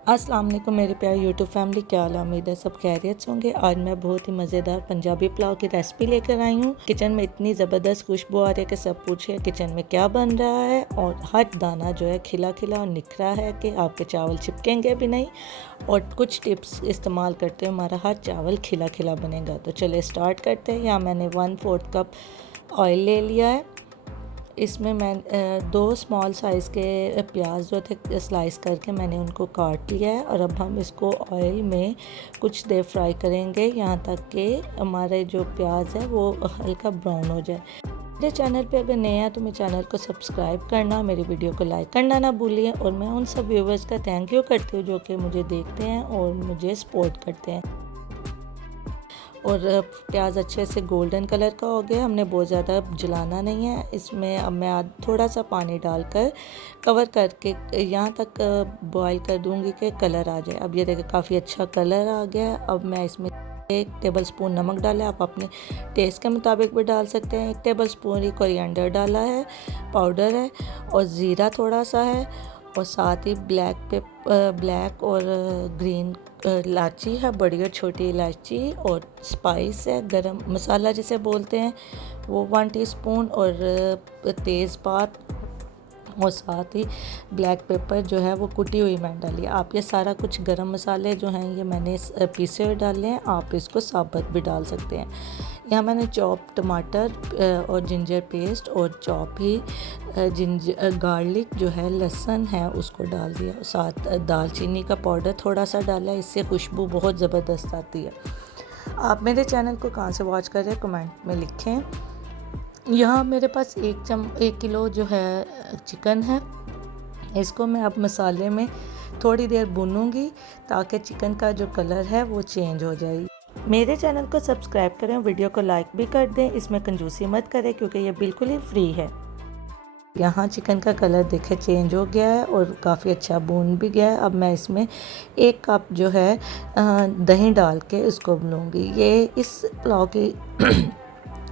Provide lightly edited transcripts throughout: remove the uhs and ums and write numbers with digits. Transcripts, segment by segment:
अस्सलाम वालेकुम मेरे प्यारे यूट्यूब फैमिली, क्या हाल है? उम्मीद है सब खैरियत से होंगे। आज मैं बहुत ही मज़ेदार पंजाबी पुलाव की रेसिपी लेकर आई हूँ। किचन में इतनी ज़बरदस्त खुशबू आ रही है कि सब पूछे किचन में क्या बन रहा है। और हर दाना जो है खिला खिला और निखरा है कि आपके चावल चिपकेंगे भी नहीं। और कुछ टिप्स इस्तेमाल करते हुए हमारा हर चावल खिला खिला बनेगा। तो चलिए स्टार्ट करते हैं। यहाँ मैंने 1/4 कप ऑयल ले लिया है। इसमें मैं 2 स्मॉल साइज़ के प्याज जो थे स्लाइस करके मैंने उनको काट लिया है। और अब हम इसको ऑयल में कुछ देर फ्राई करेंगे, यहाँ तक कि हमारे जो प्याज है वो हल्का ब्राउन हो जाए। मेरे चैनल पे अगर नए हैं तो मेरे चैनल को सब्सक्राइब करना, मेरी वीडियो को लाइक करना ना भूलिए। और मैं उन सब व्यूवर्स का थैंक यू करती हूँ जो कि मुझे देखते हैं और मुझे सपोर्ट करते हैं। और प्याज अच्छे से गोल्डन कलर का हो गया, हमने बहुत ज़्यादा जलाना नहीं है। इसमें अब मैं थोड़ा सा पानी डालकर कवर करके यहाँ तक बॉईल कर दूँगी कि कलर आ जाए। अब ये देखिए काफ़ी अच्छा कलर आ गया है। अब मैं इसमें 1 टेबल स्पून नमक डाला है, आप अपने टेस्ट के मुताबिक भी डाल सकते हैं। 1 टेबल स्पून ही कोरिएंडर डाला है, पाउडर है। और ज़ीरा थोड़ा सा है। और साथ ही ब्लैक और ग्रीन इलायची है, बड़ी और छोटी इलायची। और स्पाइस है, गरम मसाला जिसे बोलते हैं वो 1 टीस्पून। और तेज़पात और साथ ही ब्लैक पेपर जो है वो कुटी हुई मैंने डाली है। आप ये सारा कुछ गरम मसाले जो हैं ये मैंने पीसे हुए डाले हैं, आप इसको साबुत भी डाल सकते हैं। यहाँ मैंने चॉप टमाटर और जिंजर पेस्ट और चॉप ही गार्लिक जो है लहसुन है उसको डाल दिया। साथ दालचीनी का पाउडर थोड़ा सा डाला है, इससे खुशबू बहुत ज़बरदस्त आती है। आप मेरे चैनल को कहाँ से वॉच कर रहे हैं कमेंट में लिखें। यहाँ मेरे पास 1 किलो जो है चिकन है। इसको मैं अब मसाले में थोड़ी देर भूनूंगी ताकि चिकन का जो कलर है वो चेंज हो जाए। मेरे चैनल को सब्सक्राइब करें, वीडियो को लाइक भी कर दें। इसमें कंजूसी मत करें क्योंकि ये बिल्कुल ही फ्री है। यहाँ चिकन का कलर देखे चेंज हो गया है और काफ़ी अच्छा भून भी गया है। अब मैं इसमें 1 कप जो है दही डाल के इसको भूनूंगी। ये इस पुलाव की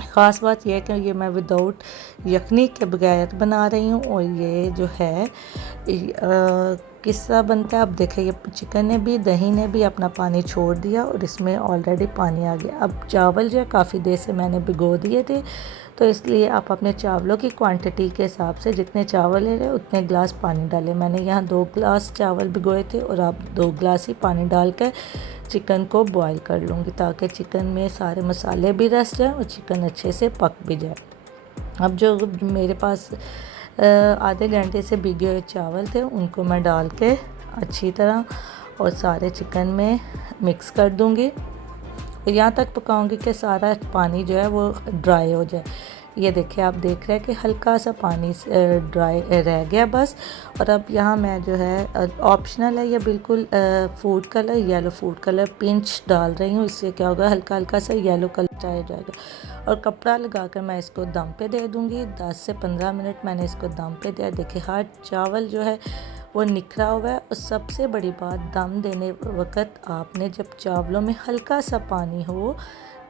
ख़ास बात यह है कि ये मैं विदाउट यखनी के बगैर बना रही हूँ। और ये जो है किस तरह बनता है, अब देखें ये चिकन ने भी दही ने भी अपना पानी छोड़ दिया और इसमें ऑलरेडी पानी आ गया। अब चावल जो है काफ़ी देर से मैंने भिगो दिए थे, तो इसलिए आप अपने चावलों की क्वांटिटी के हिसाब से जितने चावल ले रहे उतने गिलास पानी डालें। मैंने यहाँ 2 गिलास चावल भिगोए थे और आप 2 गिलास ही पानी डालकर चिकन को बॉईल कर लूँगी ताकि चिकन में सारे मसाले भी रस जाएँ और चिकन अच्छे से पक भी जाए। अब जो मेरे पास आधे घंटे से भिगे हुए चावल थे उनको मैं डाल के अच्छी तरह और सारे चिकन में मिक्स कर दूँगी। और यहाँ तक पकाऊंगी कि सारा पानी जो है वो ड्राई हो जाए। ये देखिए आप देख रहे हैं कि हल्का सा पानी ड्राई रह गया बस। और अब यहाँ मैं जो है ऑप्शनल है ये बिल्कुल food colour, yellow food colour pinch डाल रही हूँ। इससे क्या होगा, हल्का हल्का सा येलो कलर आ जाएगा। और कपड़ा लगाकर मैं इसको दम पे दे दूँगी। 10 से 15 मिनट मैंने इसको दम पे दिया। देखिए हर चावल जो है वो निखरा हुआ है। और सबसे बड़ी बात, दम देने वक्त आपने जब चावलों में हल्का सा पानी हो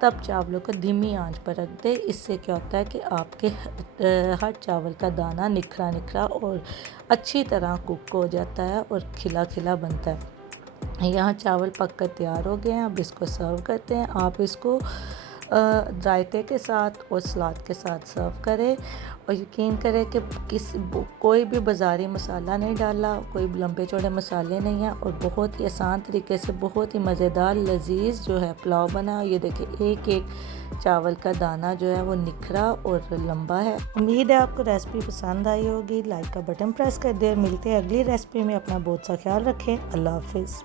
तब चावलों को धीमी आंच पर रख दे। इससे क्या होता है कि आपके हर चावल का दाना निखरा निखरा और अच्छी तरह कुक हो जाता है और खिला खिला बनता है। यहाँ चावल पक कर तैयार हो गए हैं, अब इसको सर्व करते हैं। आप इसको रायते के साथ और सलाद के साथ सर्व करें। और यकीन करें कि कोई भी बाज़ारी मसाला नहीं डाला, कोई लंबे चौड़े मसाले नहीं हैं। और बहुत ही आसान तरीके से बहुत ही मज़ेदार लजीज जो है पुलाव बना। ये देखिए एक एक चावल का दाना जो है वो निखरा और लंबा है। उम्मीद है आपको रेसिपी पसंद आई होगी। लाइक का बटन प्रेस कर दें। मिलते हैं अगली रेसिपी में। अपना बहुत सा ख्याल रखें। अल्लाह हाफिज़।